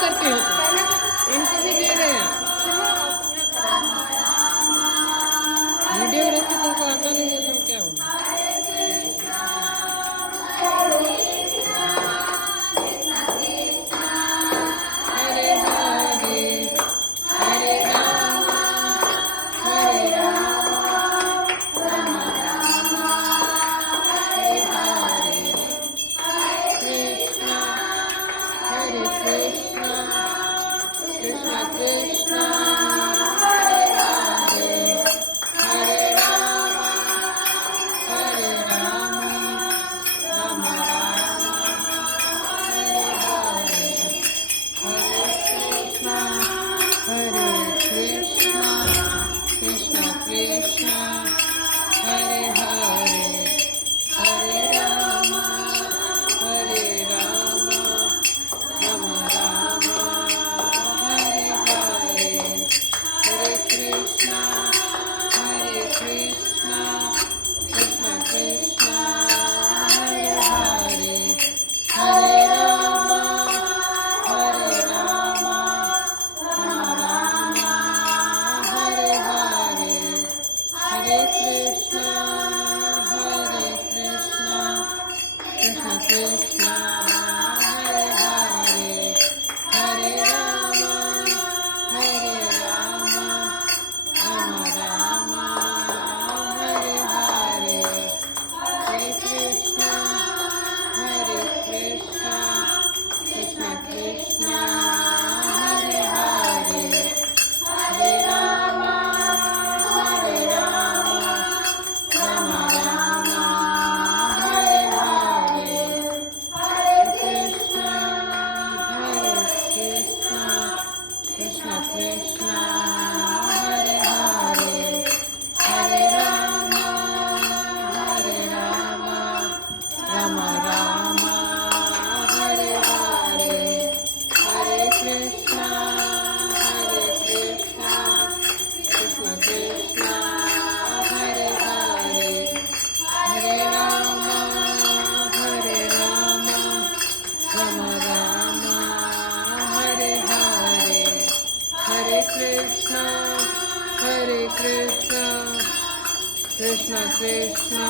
करते हो तुम? इनको भी ले रहे हैं वीडियोग्राफी तुमको आता नहीं है तो क्या होगा? हरे हरे हरे राम हरे राम राम राम हरे हरे कृष्णा हरे कृष्णा कृष्णा कृष्णा हरे हरे हरे राम राम राम हरे हरे हरे कृष्णा कृष्णा कृष्णा हरे हरे हरे राम राम राम हरे हरे हरे कृष्णा कृष्णा कृष्णा हरे हरे हरे राम राम राम हरे हरे हरे कृष्णा कृष्णा कृष्णा हरे हरे हरे राम राम राम हरे हरे हरे कृष्णा कृष्णा कृष्णा हरे हरे हरे राम राम राम हरे हरे हरे कृष्णा कृष्णा कृष्णा हरे हरे हरे राम राम राम हरे हरे हरे कृष्णा कृष्णा कृष्णा हरे हरे हरे राम राम राम हरे हरे हरे कृष्णा कृष्णा कृष्णा